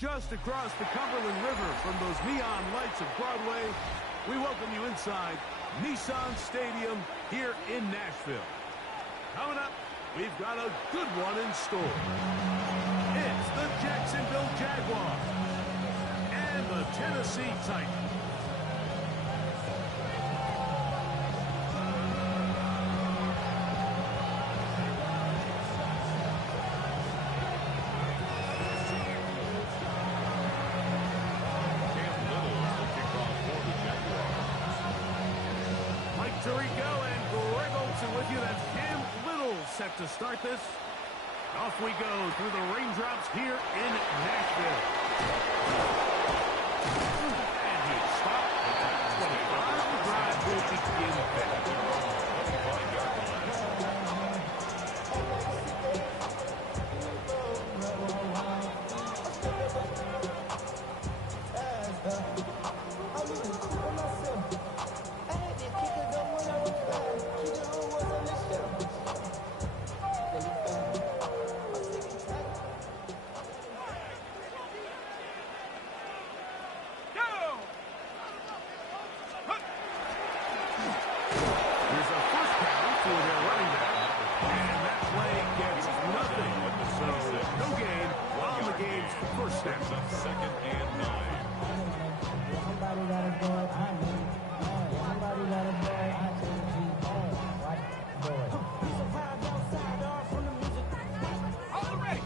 Just across the Cumberland River from those neon lights of Broadway, we welcome you inside Nissan Stadium here in Nashville. Coming up, we've got a good one in store. It's the Jacksonville Jaguars and the Tennessee Titans. With you, that's Cam Little set to start this. Off we go through the raindrops here in Nashville. And he stopped at 25. The drive will begin there.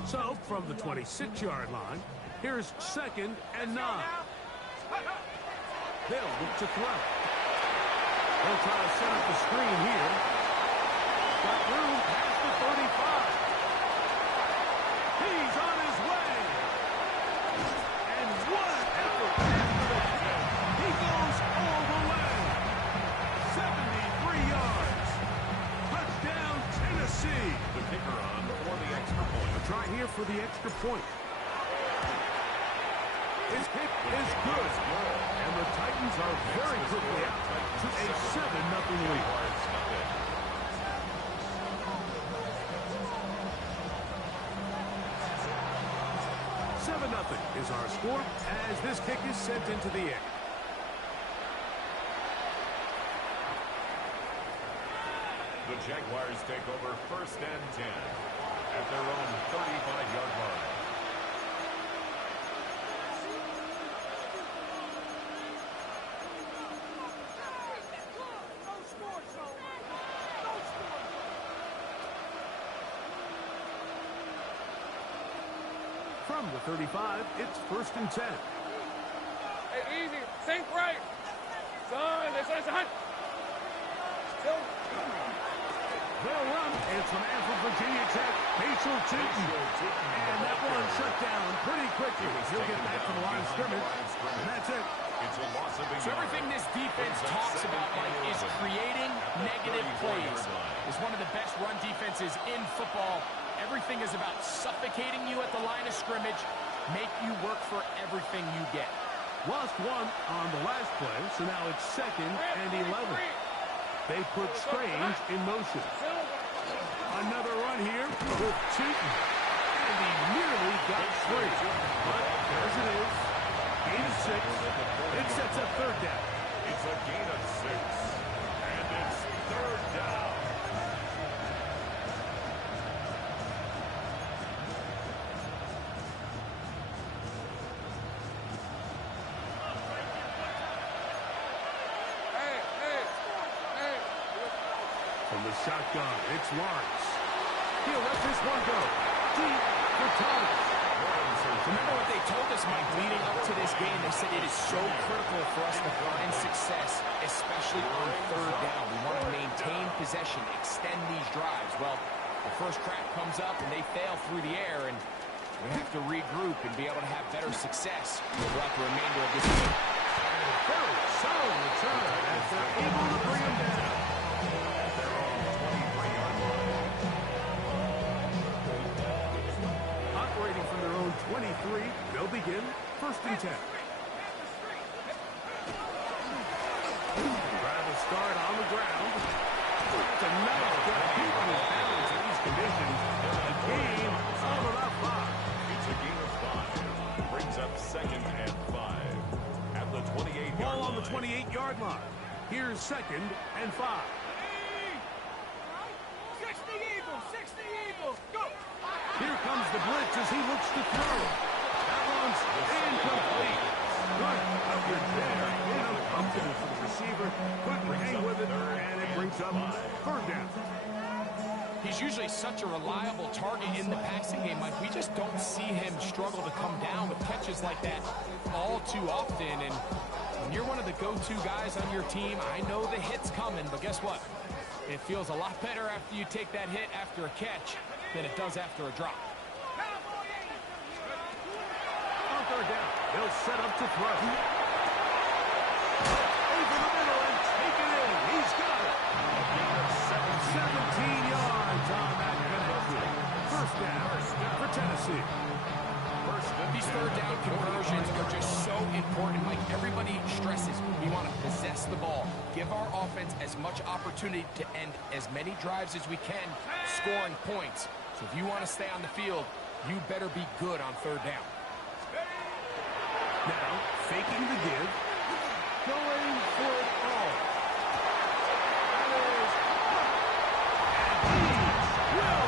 So, from the 26-yard line, here's 2nd and 9. They'll look to throw. They'll try to set up the screen here. Got room past the 35. He's on his way. And what an effort after that. He goes all the way. 73 yards. Touchdown, Tennessee. The kicker on for the extra point. A try here for the extra point. His kick is good. And the Titans are very quickly out to a 7-0 lead. 7-0 is our score as this kick is sent into the air. The Jaguars take over 1st and 10 at their own 35-yard line. From the 35, it's 1st and 10. Hey, easy. Think right. Son, son. They'll run. It's a man from Virginia Tech, Rachel Tootin. And that one shut down pretty quickly. He'll get back to the line of scrimmage. And that's it. So everything this defense talks about, Mike, is creating negative plays. It's one of the best run defenses in football. Everything is about suffocating you at the line of scrimmage, make you work for everything you get. Lost one on the last play, so now it's 2nd and 11. They put Strange in motion. Another run here with Tootin. And he nearly got free. But as it is, gain of 6. It sets up 3rd down. It's a gain of 6. And it's 3rd down. From the shotgun, it's Lawrence. He'll let this one go. Deep for Thomas. Remember what they told us, Mike, leading up to this game. They said it is so critical for us to find success, especially on 3rd down. We want to maintain possession, extend these drives. Well, the first crack comes up and they fail through the air, and we have to regroup and be able to have better success throughout the remainder of this game. Very solid return as they're able to bring him down. Operating from their own 23, they'll begin 1st and 10. Travel start on the ground. It's a nice good keeping his balance in these conditions. A gain of about 5. It's a gain of 5. Brings up 6-yard line. Here's 2nd and 5. 60 Eagles, 60 Eagles, go! Here comes the blitz as he looks to throw. That one's incomplete. Good coverage there. Uncomfortable for the receiver. Couldn't hang with it, and it brings up 3rd down. He's usually such a reliable target in the passing game, Mike. We just don't see him struggle to come down with catches like that all too often. And when you're one of the go-to guys on your team, I know the hit's coming, but guess what? It feels a lot better after you take that hit after a catch than it does after a drop. On 3rd down, he'll set up to throw. Over the middle and take it in. He's got it. 17 yards on that connection. 1st down for Tennessee. These 3rd down conversions are just so important. Like everybody stresses, we want to possess the ball, give our offense as much opportunity to end as many drives as we can, scoring points. So if you want to stay on the field, you better be good on 3rd down. Now, faking the give, going for it all. That is, and he will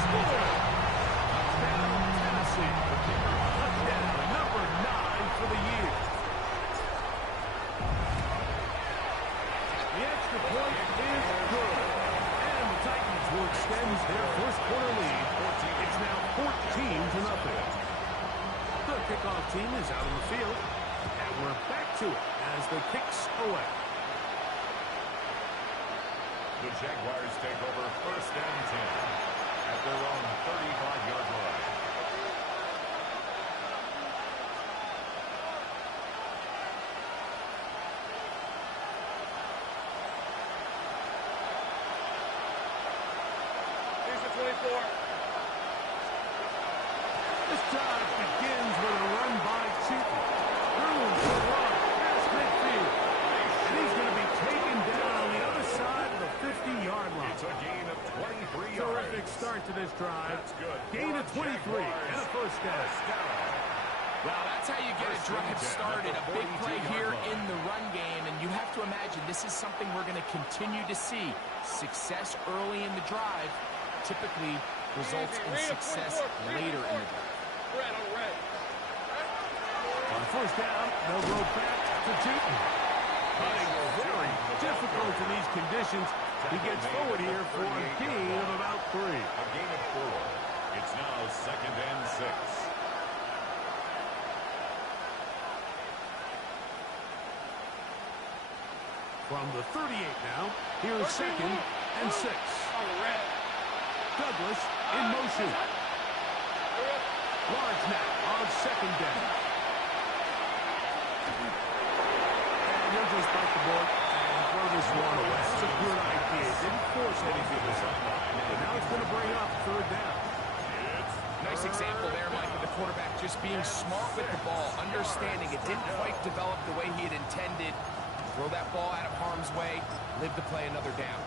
score. Touchdown, Tennessee. Touchdown, number 9 for the year. The extra point is good. And the Titans will extend their first-quarter lead. It's now 14-0. The kickoff team is out on the field, and we're back to it as the kicks away. The Jaguars take over 1st and 10 at their own 35-yard line. Here's the 24. This drive begins with a run by Cheaton. Room for run past midfield. And he's going to be taken down on the other side of the 50-yard line. It's a gain of 23 yards. Terrific start to this drive. That's good. Gain of 23 and a 1st down. Well, that's how you get a drive started. A big play here in the run game, and you have to imagine this is something we're going to continue to see. Success early in the drive typically results in success later in the drive. Red on red. On 1st down, they'll go back to Cheaton. Putting very difficult in these conditions. He gets forward here for a gain of about 3. A gain of 4. It's now 2nd and 6. From the 38 now, here's 2nd and 6. On the red. Douglas in motion. Large now on 2nd down. And he'll just bite the ball and throw this one away. That's a good idea. Didn't force anything this time. But now it's going to bring up 3rd down. Nice example there, Mike, of the quarterback just being smart with the ball, understanding it didn't quite develop the way he had intended. Throw that ball out of harm's way, live to play another down.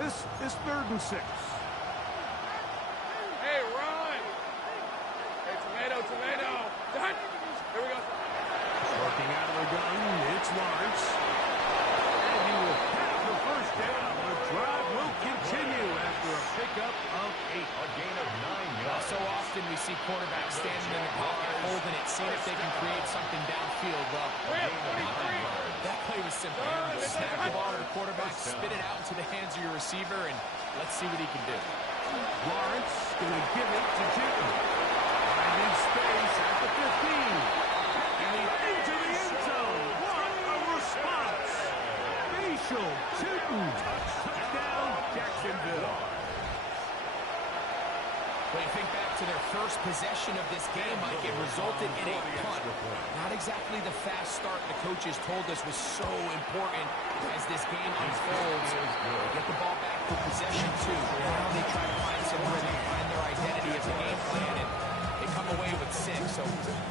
This is 3rd and 6. Hey, run! Hey, tomato! Done! Here we go. Working out of the gun, it's Lawrence. And he will have the 1st down. The drive will continue after a pickup of 8. A gain of 9 Well, yards. so often we see quarterbacks standing in the pocket, holding it, seeing if they can create something downfield. Well, that play was simple. Snap the ball to the quarterback, spit it out into the hands of your receiver, and let's see what he can do. Lawrence going to give it to Cheaton. Finding space at the 15. And he's into the end zone. What a response. Facial Cheaton. Touchdown, Jacksonville. When you think back to their first possession of this game, Mike, it resulted in a punt. Not exactly the fast start the coaches told us was so important as this game unfolds. They get the ball back for possession 2. Now they try to find some rhythm, find their identity as a game plan, and they come away with 6. So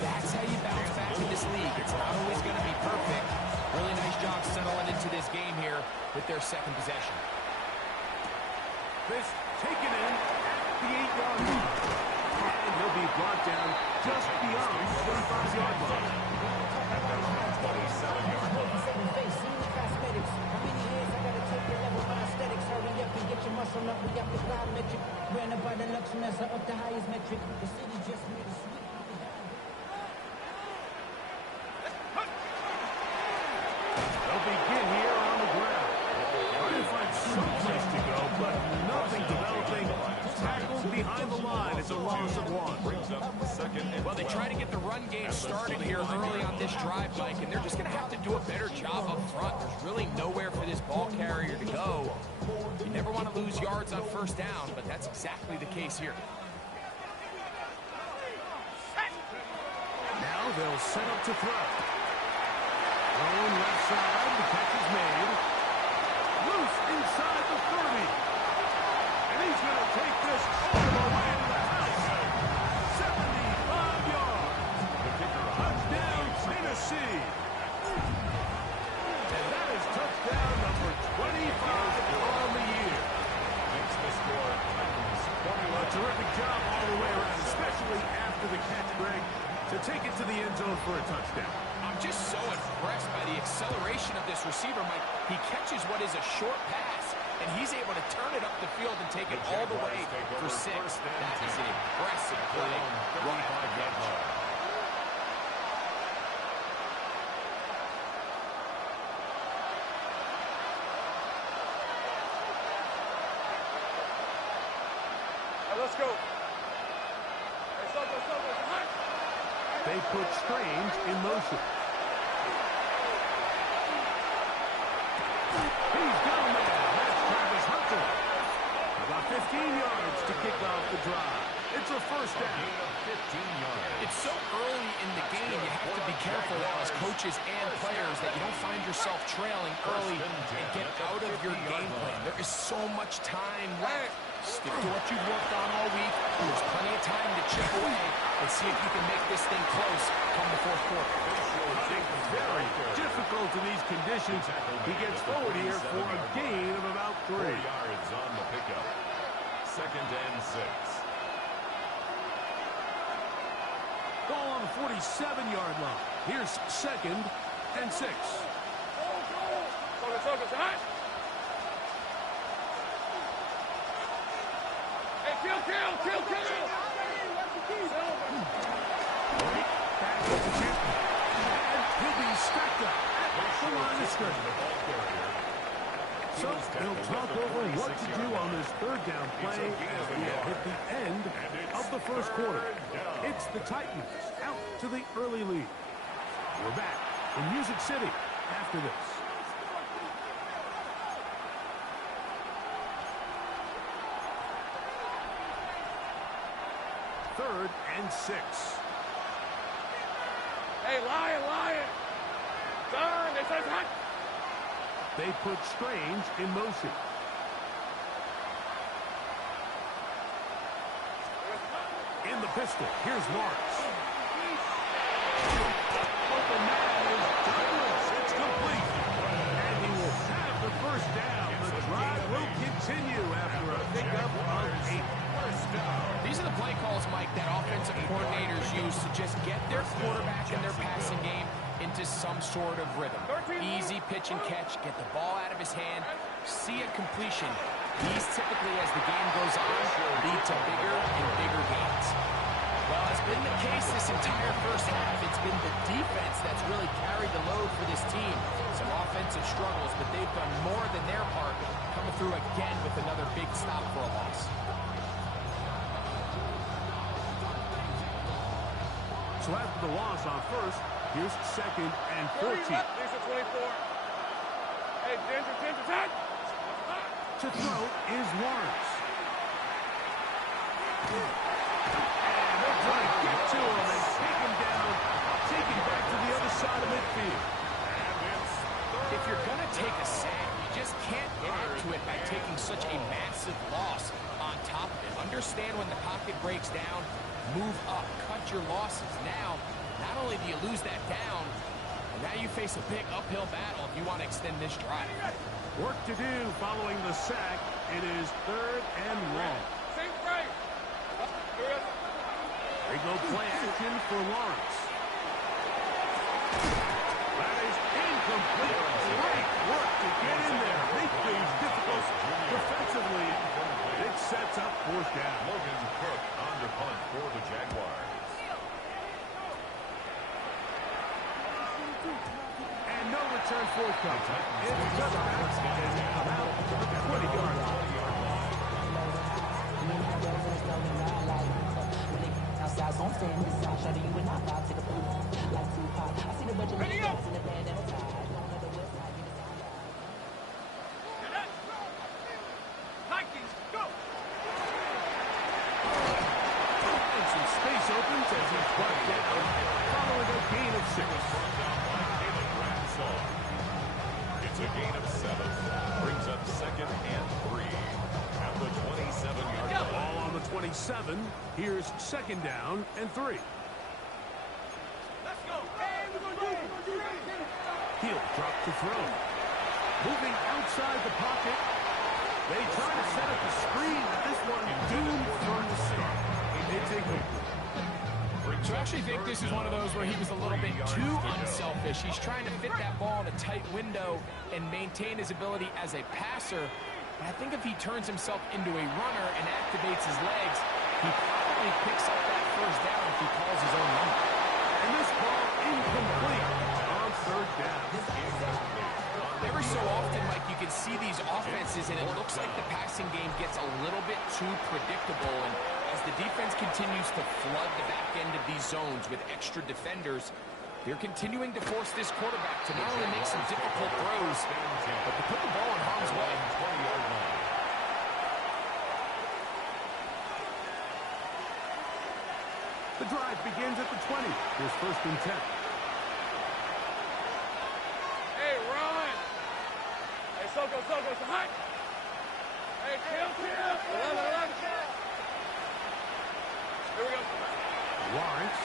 that's how you bounce back in this league. It's not always going to be perfect. Really nice job settling into this game here with their 2nd possession. This taken in at the 8-yard line. And he'll be brought down just beyond the 35-yard line. At their own 27-yard line. They'll begin here on the ground. Trying to find some place to go, but nothing developing. Tackled behind the line. It's a loss of 1. Brings up second and Well, they try to get the run game started here early on this drive, Mike, and they're just going to have to do a better job up front. There's really nowhere for this ball carrier to go. You never want to lose yards on first down, but that's exactly the case here. Now they'll set up to throw. Throwing left side. The catch is made. Loose inside the 30. And he's going to take this all the way to the house. 75 yards. Touchdown, Tennessee. And that is touchdown number 25 on the year. makes the score Titans 21. A terrific job all the way around, especially after the catch, Greg, to take it to the end zone for a touchdown. I'm just so impressed by the acceleration of this receiver, Mike. He catches what is a short pass, and he's able to turn it up the field and take it all the way for 6. That is an impressive play. 35-yard line. Let's go. Hey, stop. They put Strange in motion. He's down there. That's Travis Hunter. About 15 yards to kick off the drive. It's a first down. 15 yards. It's so early in the game, you have to be careful now as coaches and players that you don't find yourself trailing early and get out of your game plan. There is so much time left. Stick to what you've worked on all week. There's plenty of time to chip away and see if you can make this thing close come the fourth quarter. Very difficult in these conditions. He gets forward here for a gain of about 3. 4 yards on the pickup. Second and 6. Ball on the 47-yard line. Here's second and 6. Focus. Hot. Hey, kill. And he'll be stacked up at the line of scrimmage. So they'll talk over what to do on this third down play as we have hit the end of the first quarter. It's the Titans out to the early lead. We're back in Music City after this. Third and 6. Hey, lion. Turn. They said hot. They put Strange in motion. In the pistol, here's Lawrence. Open man is Douglas. It's complete. And he will have the first down. The drive will continue after a pickup of 8. These are the play calls, Mike, that offensive coordinators use to just get their quarterback and their passing game into some sort of rhythm. Easy pitch and catch, get the ball out of his hand, see a completion. These typically, as the game goes on, lead to bigger and bigger gains. Well, as been the case this entire first half, it's been the defense that's really carried the load for this team. Some offensive struggles, but they've done more than their part, coming through again with another big stop for a loss. So after the loss on first, here's second and 14. Lisa 24. Hey, Ginger, hot. To throw is Lawrence. And they're trying to get to him and take him down, take him back to the other side of midfield. If you're going to take a sack, you just can't add to it by taking such a massive loss on top of it. Understand when the pocket breaks down, move up, cut your losses. Now, not only do you lose that down, but now you face a big uphill battle if you want to extend this drive. Work to do following the sack. It is third and long. Sink break. They go play action for Lawrence. That is incomplete. Great work to get in there. Make things difficult defensively. It sets up fourth down. Logan Cook on the punt for the Jaguars. And no return forthcoming. It's just back and come out to the 20-yard line. And some space opens as he's brought down following a gain of 6. It's a gain of 7. Brings up 2nd and 3 at the 27-yard line. Ball on the 27. Here's 2nd down and 3. He'll drop the throw. Moving outside the pocket. They try to set up a screen, but this one doomed from the start. It's incomplete. So I actually think this is one of those where he was a little bit too unselfish. He's trying to fit that ball in a tight window and maintain his ability as a passer. But I think if he turns himself into a runner and activates his legs, he probably picks up that first down if he calls his own number. And this ball incomplete on 3rd down. Every so often, Mike, you can see these offenses, and it looks like the passing game gets a little bit too predictable. And as the defense continues to flood the back end of these zones with extra defenders, they're continuing to force this quarterback to not only make some difficult throws, but to put the ball in harm's way. The drive begins at the 20. Here's 1st and 10. Hey, run. Hey, Soko, hot. Hey, kill. 11. Here we go. Lawrence.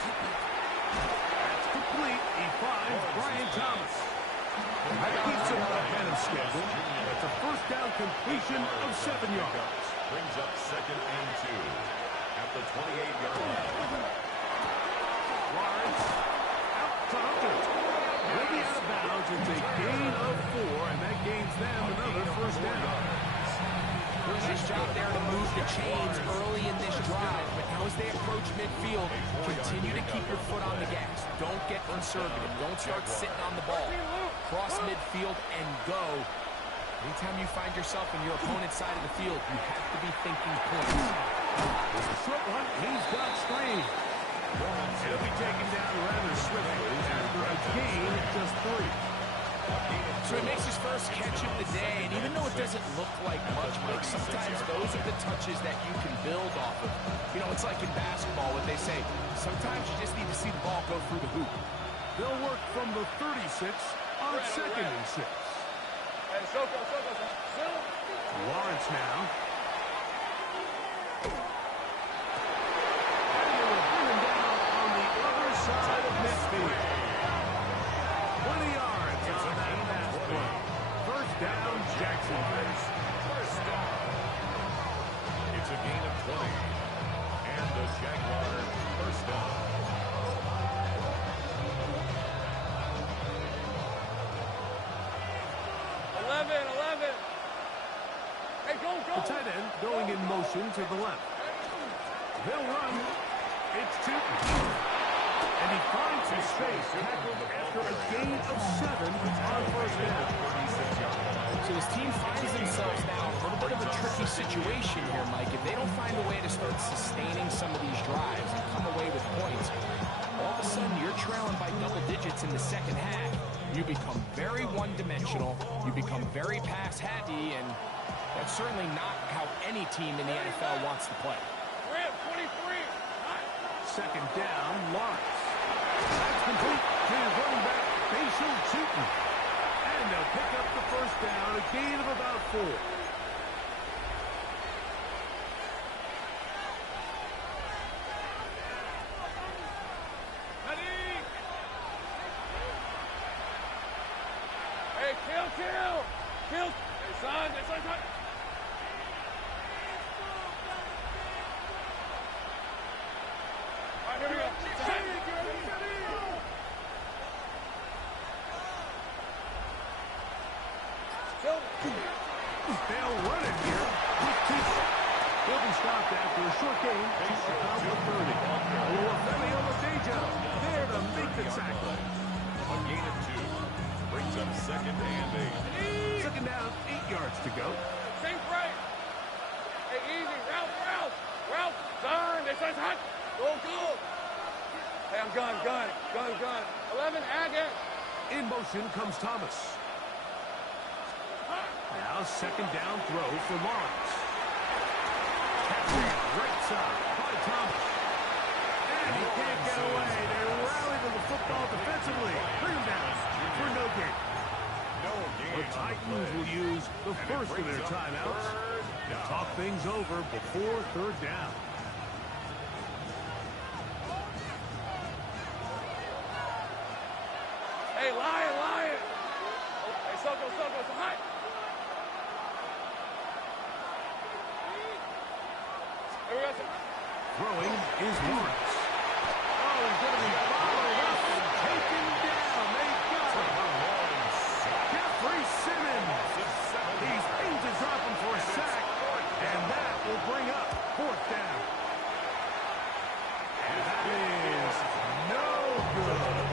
That's complete. He finds Brian Thomas. That keeps him ahead of schedule. That's a 1st down completion of 7 yards. Brings up 2nd and 2 at the 28-yard line. Lawrence out to Hunter. Maybe out of bounds. It's a gain of 4, and that gains them another 1st down. Nice job there to move the chains early in this drive, but now as they approach midfield, continue to keep your foot on the gas. Don't get conservative. Don't start sitting on the ball. Cross midfield and go. Anytime you find yourself in your opponent's side of the field, you have to be thinking points. There's a short one. He's got screen. He'll be taken down rather swiftly after a gain of just 3. So he makes his first catch of the day, and even though it doesn't look like much, Mike, sometimes those are the touches that you can build off of. You know, it's like in basketball what they say, sometimes you just need to see the ball go through the hoop. They'll work from the 36 on 2nd and 6. Hey, Soko. Lawrence now. And they will bring him down on the other side of midfield. 20 yards on that pass play. 1st down, Jacksonville. It's a gain of 20. And the Jaguars 1st down. Hey, go. The tight end going in motion to the left. They'll run. It's Tootin. And he finds his space tackled after a gain of 7 on 1st down. So his team finds themselves now in a little bit of a tricky situation here, Mike. If they don't find a way to start sustaining some of these drives and come away with points, all of a sudden you're trailing by double digits in the 2nd half. You become very one-dimensional. You become very pass-happy, and that's certainly not how any team in the NFL wants to play. 23. 2nd down, Lawrence. That's complete to his running back, Facial Tootin. And they'll pick up the 1st down, a gain of about 4. Hey, kill. Hey, son. They'll run it here. He'll be stopped after a short game. About the 30. There to make the tackle. A gain of 2. Brings up second and 8. Second down, 8 yards to go. Think right. Hey, easy. Ralph. Turn. This is hot. Go. Hey, I'm gun. 11, Agate. In motion comes Thomas. Now second down throw for Lawrence. Catching right side by Thomas. And he can't get away. They rally to the football defensively. Bring him down for no gain. The Titans will use the first of their timeouts to talk things over before third down. Hey, Lion. Hey, Soko, it's hot. Here we go. Throwing is Lawrence. Oh, he's going to be followed up and taken down. They got him. Jeffrey Simmons. He's aimed to drop him for a sack, and that will bring up fourth down. And that is no good.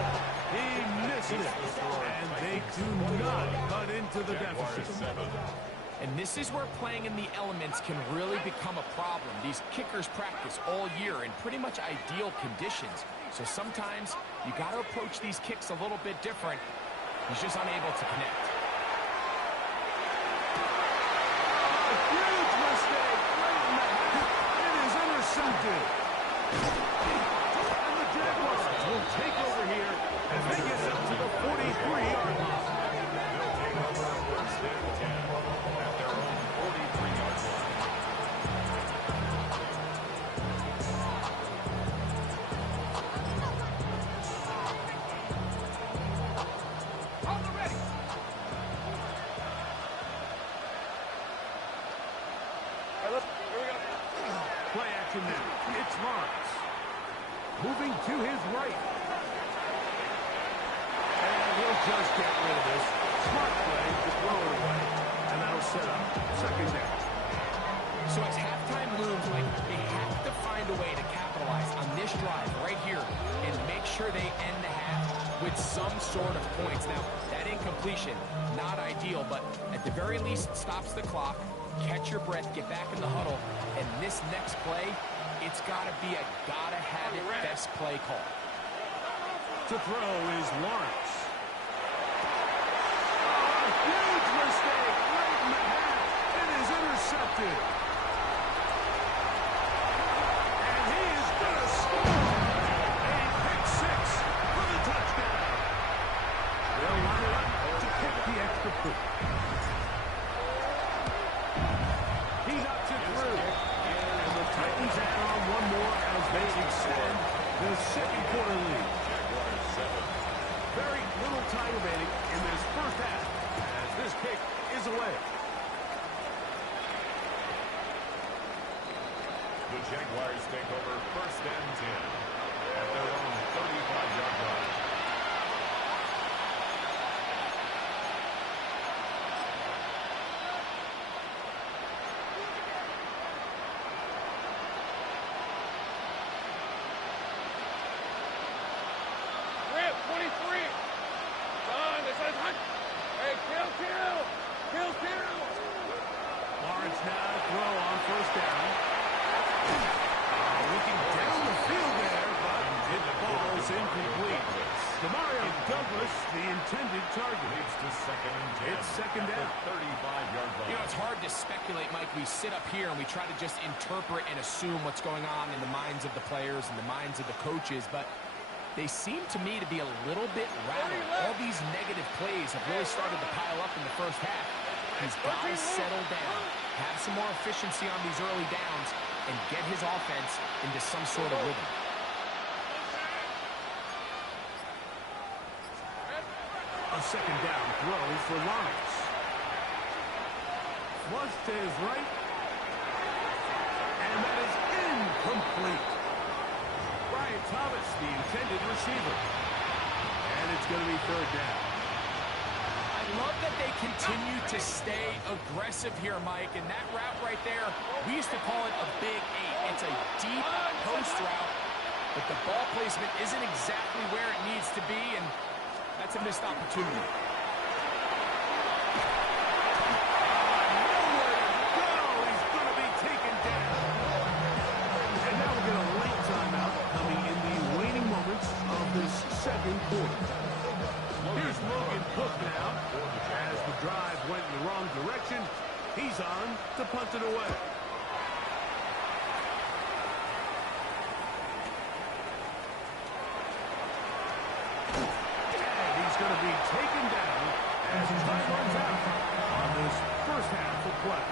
He missed it, and they do not cut into the deficit. And this is where playing in the elements can really become a problem. These kickers practice all year in pretty much ideal conditions. So sometimes you got to approach these kicks a little bit different. He's just unable to connect. A huge mistake right in the half. It is intercepted. And the Jaguars will take over here as they get up to the 43-yard line. They'll take over first and 10 at their own 43-yard line. On the ready. Hey, look. Here we go. Play action now. It's Lawrence. Moving to his right. And he'll just get rid of this. Smart play to throw it away. And that'll set up second down. So as halftime looms, Mike, they have to find a way to capitalize on this drive right here and make sure they end the half with some sort of points. Now, that incompletion, not ideal, but at the very least, it stops the clock. Catch your breath, get back in the huddle, and this next play, it's got to be a gotta-have-it best play call. To throw is Lawrence. Oh, a huge mistake right in the half. It is intercepted. And he is going to score. A pick six for the touchdown. They'll line it up to pick the extra point. He knocks it through. And the Titans add on one more as they extend the second quarter lead. Very little time remaining in this first half as this kick is away. The Jaguars take over first and 10 at their own 35-yard line. Rip, 23. Done. This is hot. Hey, kill. Lawrence now to throw on first down. Looking down the field there, but it falls incomplete. Demario Douglas, the intended target. Leads to second and 10. It's second at down. the 35-yard line. You know, it's hard to speculate, Mike. We sit up here and we try to just interpret and assume what's going on in the minds of the players and the minds of the coaches, but they seem to me to be a little bit rattled. All these negative plays have really started to pile up in the first half. He's got to settle down, have some more efficiency on these early downs, and get his offense into some sort of rhythm. A second down throw for Lawrence. Flush to his right. And that is incomplete. Brian Thomas, the intended receiver. And it's going to be third down. I love that they continue to stay aggressive here, Mike. And that route right there, we used to call it a big 8. It's a deep post route, but the ball placement isn't exactly where it needs to be, and that's a missed opportunity. Second quarter. Here's Logan Cook now. As the drive went in the wrong direction, he's on to punt it away. And he's going to be taken down as time runs out on this first half of play.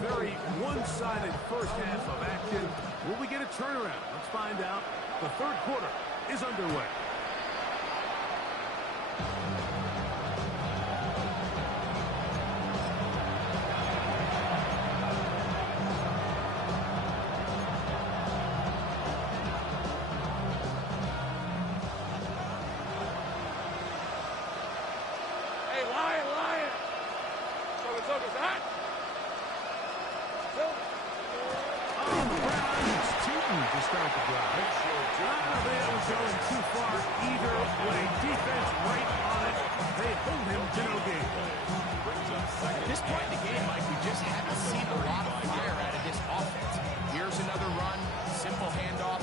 Very one-sided first half of action. Will we get a turnaround? Let's find out. The third quarter is underway. Hey, Lion! Focus, hot! On the ground, it's Tootin to start the drive. I don't think that was going too far either way. Defense right on it. They hold him to no gain. At this point in the game, Mike, we just haven't seen a lot of fire out of this offense. Here's another run, simple handoff,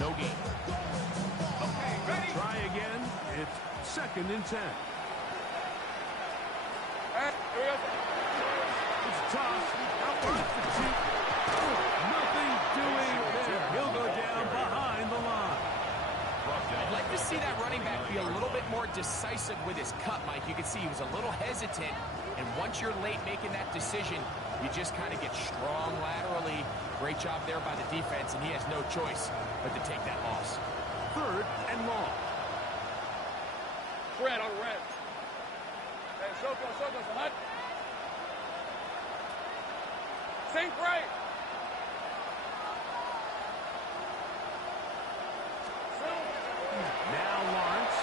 no gain. Okay, ready? Try again. It's 2nd and 10. Hey, here we go. It's toss. Outwards for Tootin. Nothing doing there. He'll go down behind the line. I'd like to see that running back be a little bit more decisive with his cut, Mike. You can see he was a little hesitant, and once you're late making that decision, you just kind of get strong laterally. Great job there by the defense, and he has no choice but to take that loss. 3rd and long. Red on red. Hey, Soko, hot. Sink right. Now Lawrence.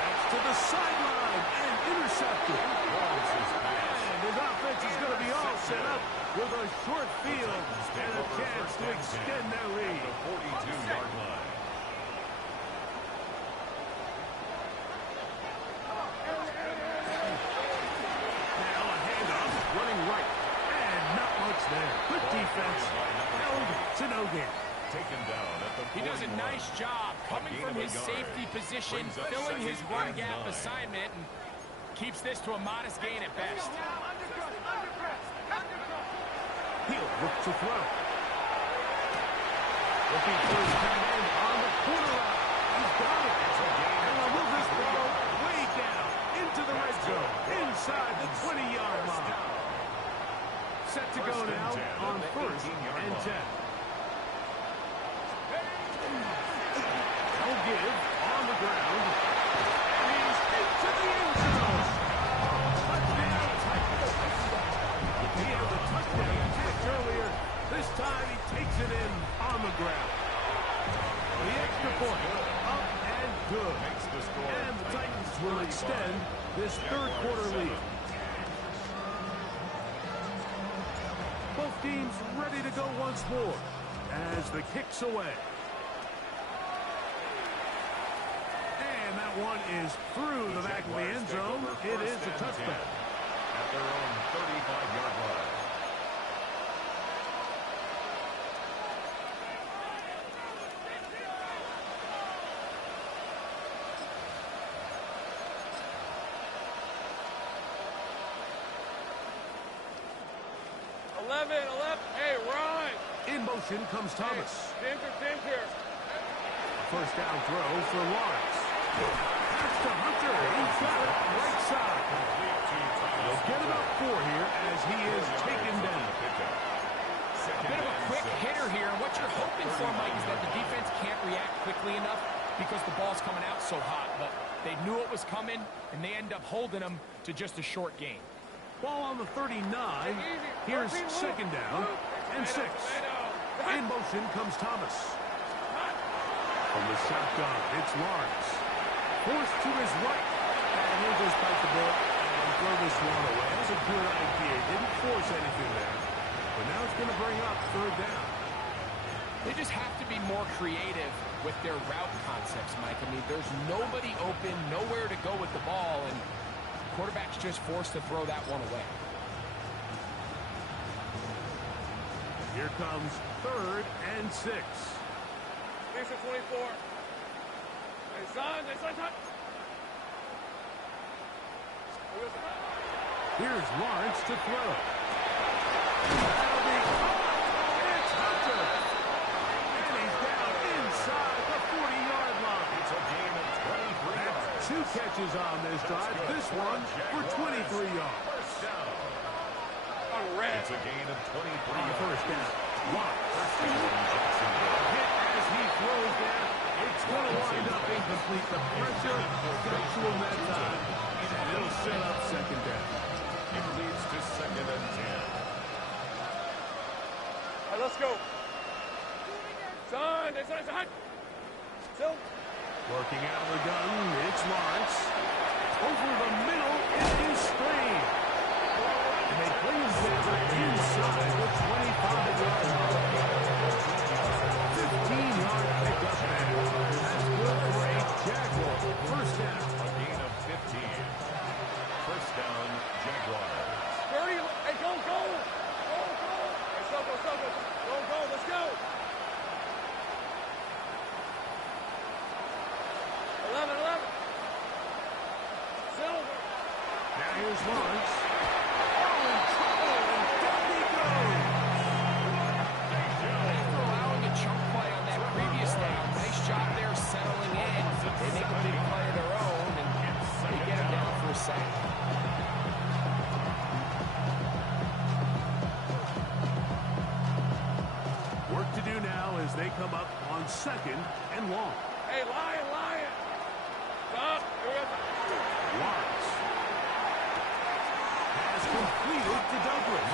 That's to the sideline and intercepted. And his offense is going to be all set up with a short field and a chance to extend their lead. 42-yard line. Now a handoff running right. And not much there. Good defense. Held to no gain. Taken down at the 41. He does a nice job coming from his safety position, filling his run gap assignment, and keeps this to a modest gain at best. He'll look to throw. Looking for his tight end on the corner route. He's got it. And he'll move this ball way down into the red zone, inside the 20-yard line. Set to go now on 1st and 10. They'll give on the ground. And he's into the end zone. Touchdown, Titans. He had the touchdown catch earlier. This time he takes it in on the ground. The extra point, up and good. And the Titans will extend this third quarter lead. Both teams ready to go once more as the kick's away. And that one is through the back of the end zone. It is a touchdown. At their own 35-yard line. Hey, run! In motion comes Thomas. Hey, Tinker. First down throw for Lawrence. Pass to Hunter. He's got it right side. They'll get about 4 here as he is taken down. A bit of a quick hitter here. What you're hoping for, Mike, is that the defense can't react quickly enough because the ball's coming out so line, and they end up holding them to just a short gain. Ball on the 39. Here's second down and 6. In motion comes Thomas. From the shotgun, it's Lawrence. Forced to his right. And he'll just bite the bullet and throw this one away. That's a good idea. Didn't force anything there. But now it's going to bring up third down. They just have to be more creative with their route concepts, Mike. I mean, there's nobody open, nowhere to go with the ball, and the quarterback's just forced to throw that one away. Here comes third and 6. Lisa 24. Hey, son, son. Here's Lawrence to throw. That'll be caught. It's Hunter. And he's down inside the 40-yard line. It's a gain of 23 yards. 2 catches on this drive. This one for 23 yards. First down. On red. It's a gain of 23 On yards. first down. Lawrence. Jacksonville. Hit as he throws there. It's going to wind up incomplete. The pressure got to him that time. And it'll set up second down. It leads to second and 10. All right, let's go. Son, son. Still. Working out of the gun, it's Lawrence. Over the middle, it is Spain. And they play him over inside the 25-yard line. 15-yard pickup there. That's good for a Jaguar. First down. A gain of 15. First down, Jaguars. 30. Hey, go. Hey, go. Go. Let's go. 11. Silver. Now here's Lawrence. Oh, in trouble, and down he goes. After allowing a chunk play on that previous down, nice job there settling in. They make a big play of their own, and they get him down for a sack. Work to do now as they come up on second and long. Hey, Lion. Stop. Lawrence has completed to Douglas.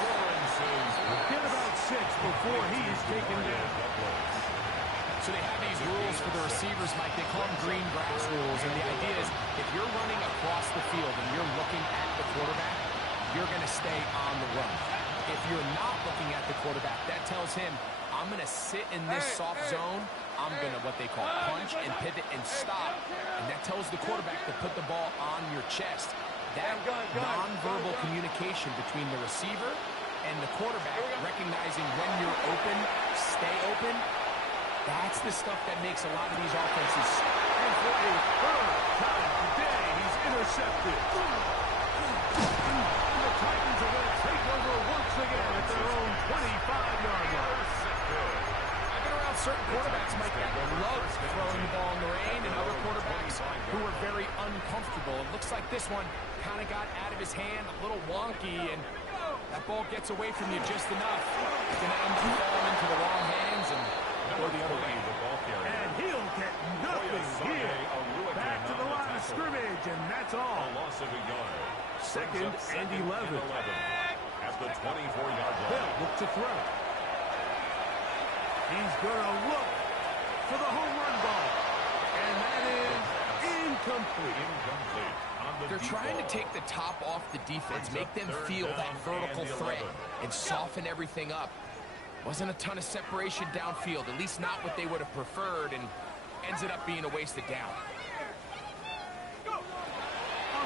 Get about 6 before he's taken down. So they have these rules for the receivers, Mike. They call them green grass rules, and the idea is if you're running across the field and you're looking at the quarterback, you're going to stay on the run. If you're not looking at the quarterback, that tells him, I'm going to sit in this soft zone. I'm going to, what they call, punch and pivot and stop. And that tells the quarterback to put the ball on your chest. That nonverbal communication between the receiver and the quarterback, recognizing when you're open, stay open, that's the stuff that makes a lot of these offenses. And for a third time today, he's intercepted. And the Titans are going to take over once again at their own 25-yard line. I've been around certain quarterbacks, Mike, that love throwing the ball in the rain, and other quarterbacks who are very uncomfortable. It looks like this one kind of got out of his hand, a little wonky, and that ball gets away from you just enough. It's going to end up falling into the wrong hands and go the other way. And he'll get nothing here. Back to the line of scrimmage, and that's all. A loss of a yard. Second and 11. At the 24-yard line. They'll look to throw. He's going to look for the home run ball. And that is incomplete. They're trying to take the top off the defense, make them feel that vertical threat, and soften everything up. Wasn't a ton of separation downfield, at least not what they would have preferred, and ends it up being a wasted down. On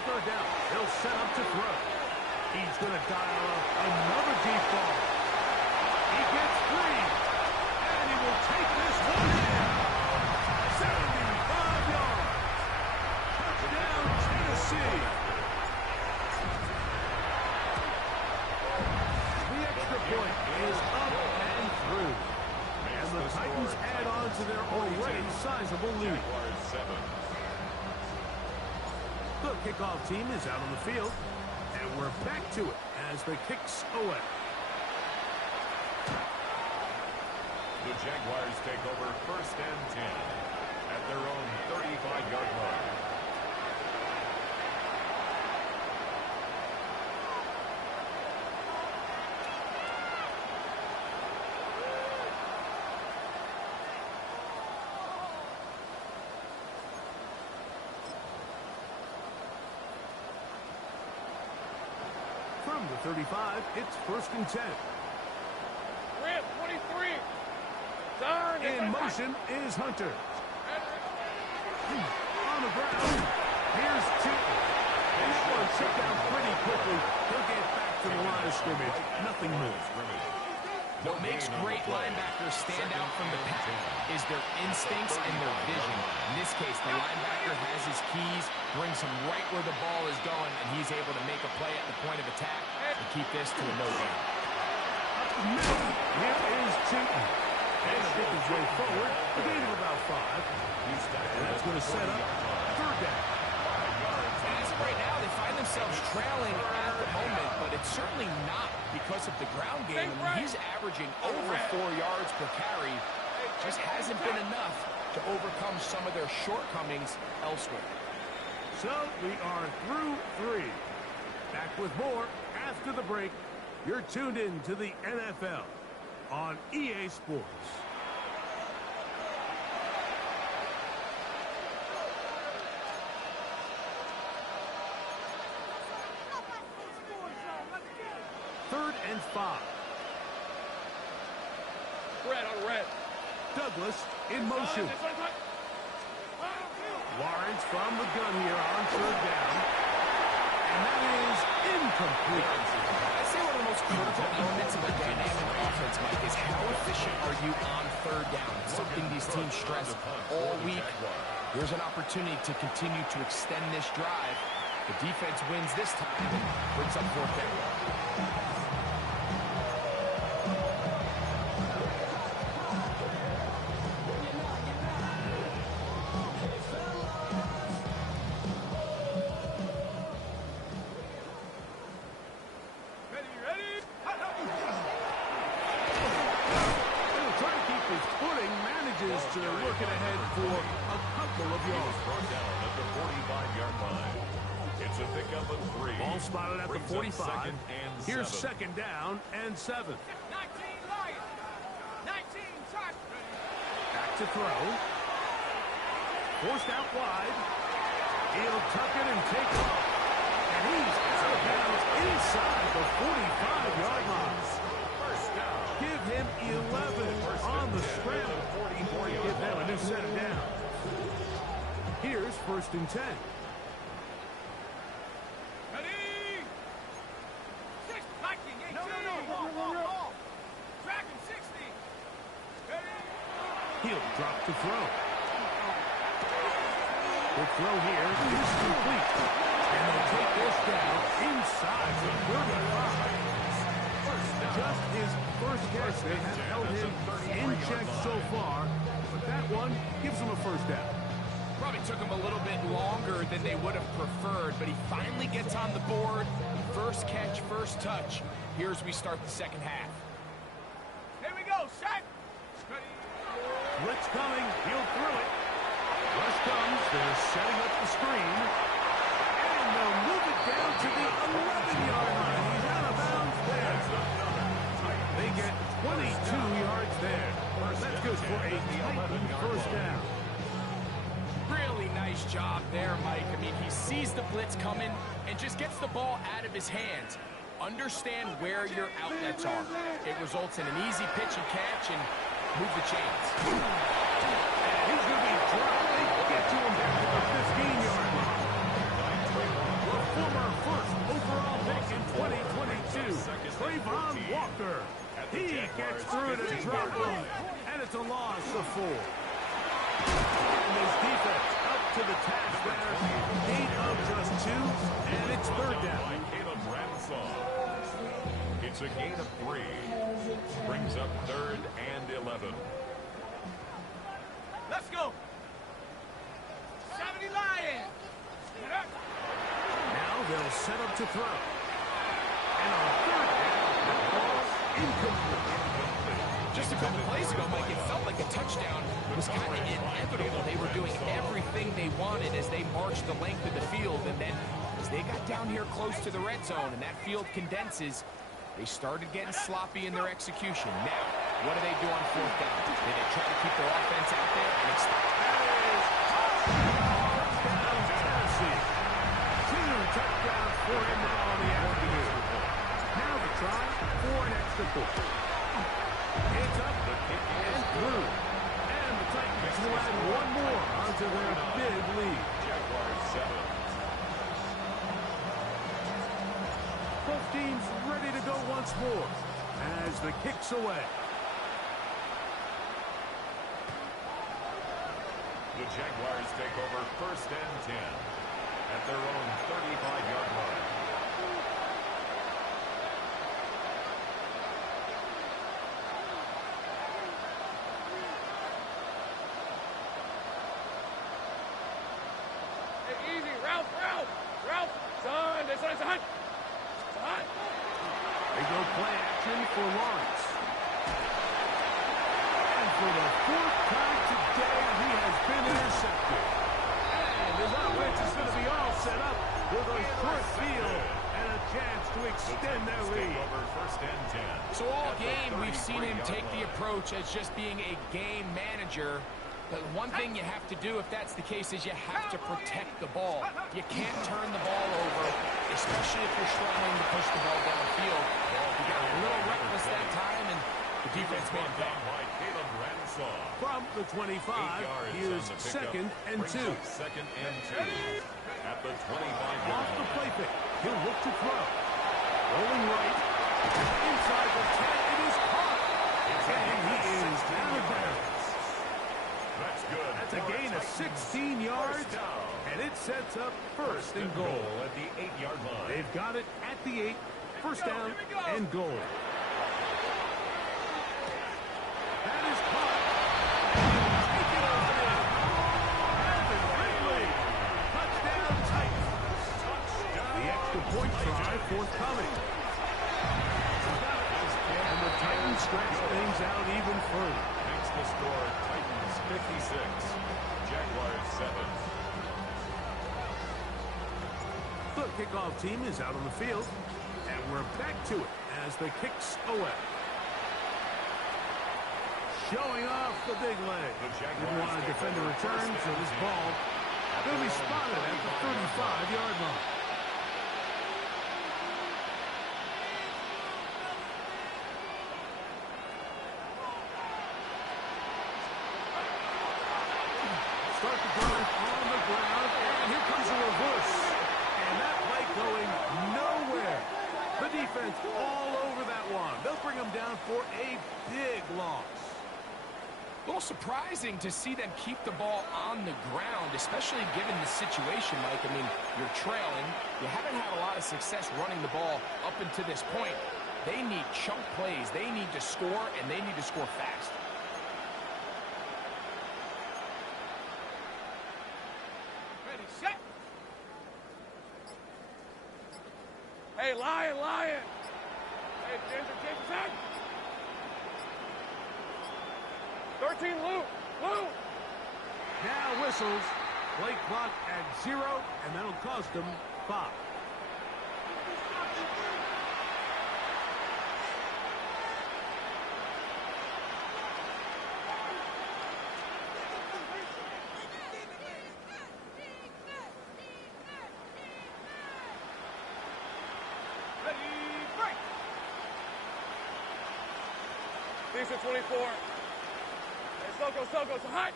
third down, he'll set up to throw. He's going to dial up another deep ball. He gets 3, and he will take this one in. 75 yards. Touchdown, Tennessee. The extra point is up and through. And the Titans add on to their already sizable lead. The kickoff team is out on the field, and we're back to it as the kicks away. The Jaguars take over first and 10 at their own 35-yard line. From the 35, it's 1st and 10. Rip, 23. Turn. In motion is Hunter. On the ground, here's Chipper. And that one shut down pretty quickly. He'll get back to the line of scrimmage. Nothing moves. What makes great linebackers stand out from the pack is their instincts and their vision. In this case, the linebacker has his keys, brings him right where the ball is going, and he's able to make a play at the point of attack and keep this to a no gain. Up the middle, here is Chipper. And to pick his way forward, a gain of about 5. And that's going to set up 3rd down. And as of right now, they find themselves trailing at the moment, but it's certainly not because of the ground game. I mean, he's averaging over 4 yards per carry. Just hasn't been enough to overcome some of their shortcomings elsewhere. So we are through 3. Back with more after the break. You're tuned in to the NFL on EA Sports. Third and 5. Red on red. Douglas in motion. Lawrence from the gun here on 3rd down. And that is incomplete. I'd say one of the most critical elements of a dynamic offense, Mike, is how efficient are you on 3rd down? It's something these teams stress all week. There's an opportunity to continue to extend this drive. The defense wins this time and brings up 4th down. To work it ahead for a couple of yards. Brought down at the 45-yard line. It's a pickup of 3. Ball spotted at the 45. Here's 7. 2nd down and 7. 19 Lions. 19 touch. Back to throw. Forced out wide. He'll tuck it and take off. And he's out of bounds inside the 45-yard line. First down. Give him 11 on the scramble. Give them a new set of down. Here's 1st and 10. Ready? 6, 19, 18. No. Dragon 60. Ready? He'll drop to throw. The throw here is complete. And they'll take this down inside the 35. Just his first catch. They have held him in check so far, but that one gives him a 1st down. Probably took him a little bit longer than they would have preferred, but he finally gets on the board. First catch, first touch. Here's we start the 2nd half. Here we go. Set. Blitz coming. He'll throw it. Rush comes. They're setting up the screen. And they'll move it down to the 11-yard line. He's out of bounds there. They get 22 yards there. That's good for a Titan 1st down. Really nice job there, Mike. I mean, he sees the blitz coming and just gets the ball out of his hands. Understand where your outlets are. It results in an easy pitch and catch and move the chains. And he's going to be dropped. They get to him back at the 15-yard line. The former 1st overall pick in 2022, Trayvon Walker. He gets through to drop him, and it's a loss of 4. And his defense up to the task there. Gain of just 2, and it's 3rd down. It's a gain of 3. Brings up 3rd and 11. Let's go. 70 Lions. Now they'll set up to throw. And on 3rd down, that ball incomplete. Just a couple plays ago, Mike, it felt like a touchdown was kind of inevitable. They were doing everything they wanted as they marched the length of the field. And then as they got down here close to the red zone and that field condenses, they started getting sloppy in their execution. Now, what do they do on 4th down? Do they try to keep their offense out there and extend? Down Tennessee. 2 touchdowns for him now on the afternoon. Both teams ready to go once more as the kick's away. The Jaguars take over 1st and 10 at their own 35-yard line. Hey, easy. Ralph. Son, this is hot. Son. They go play action for Lawrence. And for the 4th time today, he has been intercepted. And his offense is going to be all set up with a short field and a chance to extend their lead. Over 1st and 10. So all game, we've seen him take the approach as just being a game manager. But one thing you have to do if that's the case is you have to protect the ball. You can't turn the ball over, especially if you're struggling to push the ball downfield. You got a little reckless that time, and the defense made him pay. From the 25, here's 2nd and 2. 2nd and 2 at the 25-yard Off the line. play pick, he'll look to throw. Rolling right, inside the 10, it is caught. And he is out of bounds. That's good. That's a gain of 16 yards, and it sets up 1st and goal. At the 8-yard line. They've got it at the 8, 1st down and goal. That is caught. And take it on in. Evan Ridley. Touchdown Titans. The extra point try forthcoming. And the Titans stretch things out even further. Makes the score Titans 56, Jaguars 7. The kickoff team is out on the field, and we're back to it as the kick's away. Showing off the big leg. Didn't want to defend a return, so this ball will be spotted at the 35-yard line. Start the drive on the ground, and here comes a reverse. And that play going nowhere. The defense all over that one. They'll bring them down for a big loss. A little surprising to see them keep the ball on the ground, especially given the situation, Mike. I mean, you're trailing. You haven't had a lot of success running the ball up until this point. They need chunk plays. They need to score, and they need to score fast. Ready, set. Hey, Lion. Hey, Ginger, set. 13, Lou. Now whistles. Play clock at 0, and that'll cost them 5. Ready, break. Decent 24. Hey, Soko, so hot.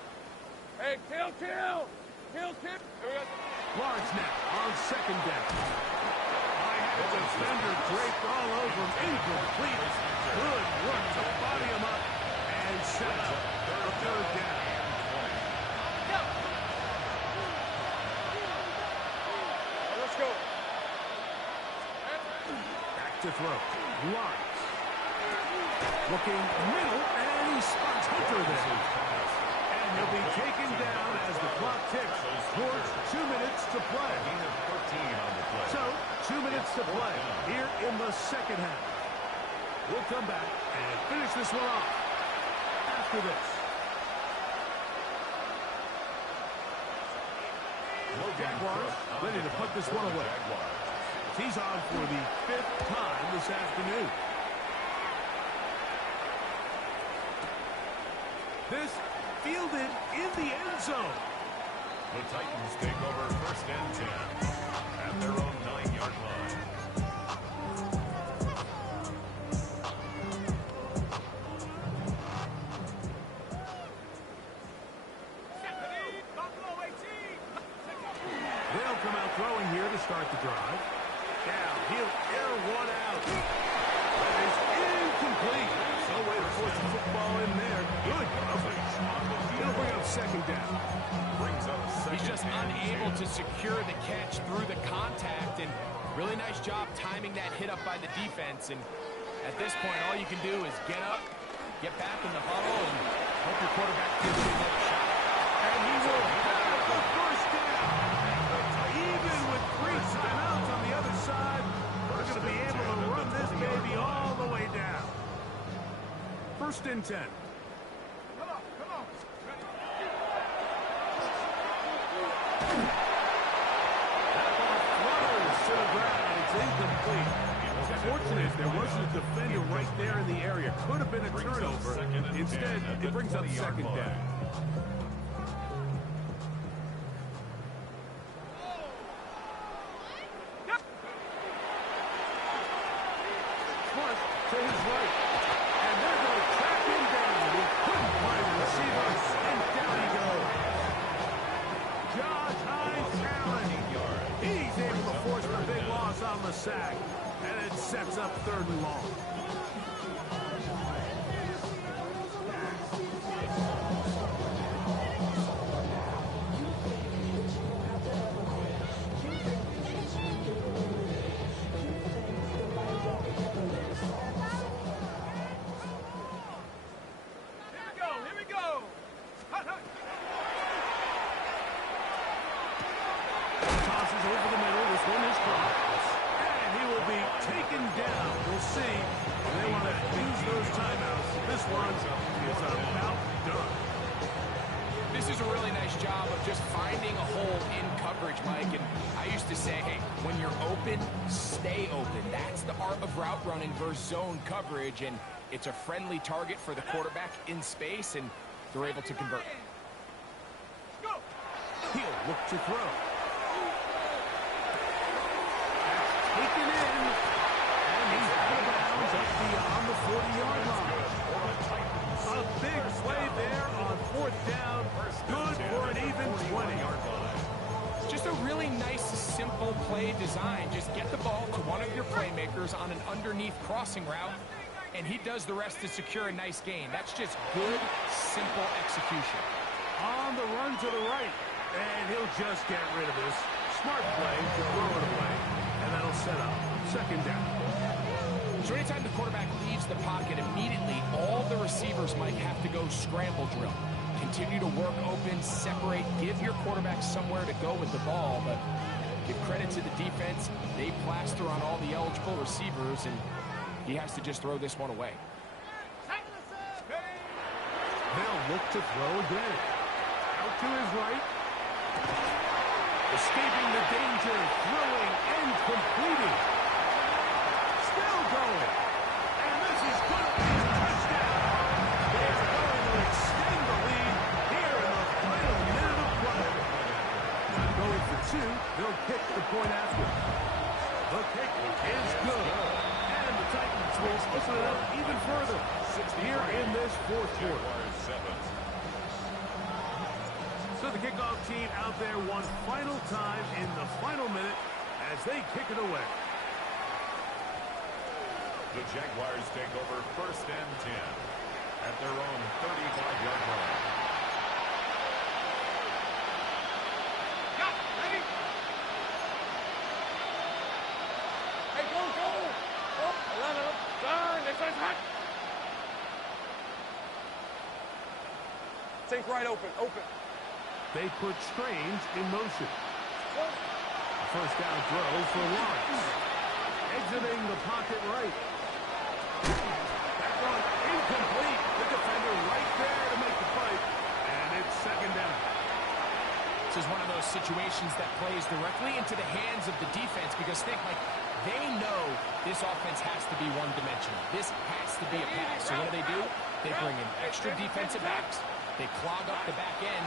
Hey, kill. Here we go. Lawrence now on 2nd down. I had a defender draped all over him. Incomplete. Good work to body him up and set up a 3rd down. Let's go. Back to throw. Lawrence. Looking middle, and he spots Hunter there. And he'll be taken down as the clock ticks towards 2 minutes to play. So, 2 minutes to play here in the 2nd half. We'll come back and finish this one off after this. Jaguars ready to put this one away. He's on for the 5th time this afternoon. This fielded in the end zone. The Titans take over 1st and 10 at their own 9-yard line. They'll come out throwing here to start the drive. down. He'll air one out. That is incomplete. No way to force the football in there. Good coverage. He'll bring up second down. He's just unable to secure the catch through the contact, and really nice job timing that hit up by the defense. And at this point, all you can do is get up, get back in the huddle, and hope your quarterback gives you another shot. And he will have the first down. Even with 3 timeouts on the other side, we're going to be able to run this baby all the way down. First and 10. Fortunate there wasn't a defender right there in the area. Could have been a turnover. Instead, it brings up second down. Plus, to his right. And they're going to track him down. He couldn't find the receiver, and down he goes. Josh Hines Allen. He's able to force the big loss on the sack. And it sets up third and long. Here we go. Tosses over the middle. This one is caught. He will be taken down. We'll see. They want to use those timeouts. This one is about done. This is a really nice job of just finding a hole in coverage, Mike. And I used to say, hey, when you're open, stay open. That's the art of route running versus zone coverage. And it's a friendly target for the quarterback in space, and they're able to convert. He'll look to throw. Taken in, and he's out of bounds up beyond the 40-yard line. A big play there on fourth down. Good for an even 20-yard line. Just a really nice, simple play design. Just get the ball to one of your playmakers on an underneath crossing route, and he does the rest to secure a nice gain. That's just good, simple execution. On the run to the right, and he'll just get rid of this. Smart play to throw it away. And that'll set up second down. So anytime the quarterback leaves the pocket, immediately all the receivers might have to go scramble drill. Continue to work open, separate, give your quarterback somewhere to go with the ball. But give credit to the defense. They plaster on all the eligible receivers, and he has to just throw this one away. They'll look to throw again. Out to his right. Escaping the danger, throwing and completing. Still going. And this is going to be a touchdown. They're going to extend the lead here in the final minute of play. Not going for two. They'll kick the point after. The kick is good. And the Titans will open it up even further here in this fourth quarter. So the kickoff team out there one final time in the final minute as they kick it away. The Jaguars take over first and 10 at their own 35-yard line. Ready? Hey, go! Oh, 11 up. Turn. This one's hot. Think right open. They put Strange in motion. The first down throw for Lawrence. Exiting the pocket right. That one incomplete. The defender right there to make the play. And it's second down. This is one of those situations that plays directly into the hands of the defense because they know this offense has to be one-dimensional. This has to be a pass. So what do? They bring in extra defensive backs. They clog up the back end.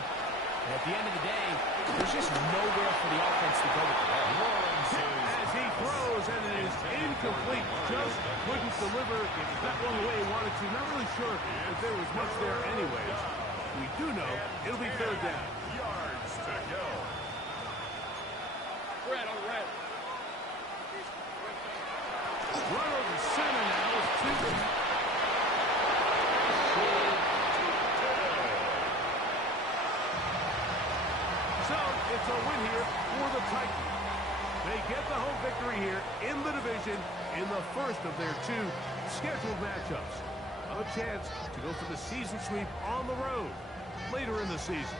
And at the end of the day, there's just nowhere for the offense to go with the ball. As he throws, and it is incomplete. Just couldn't deliver that one the way he wanted to. Not really sure if there was much there anyways. We do know it'll be third down. Yards to go. Red on red. Run over center now is two. So it's a win here for the Titans. They get the home victory here in the division in the first of their two scheduled matchups. A chance to go for the season sweep on the road later in the season.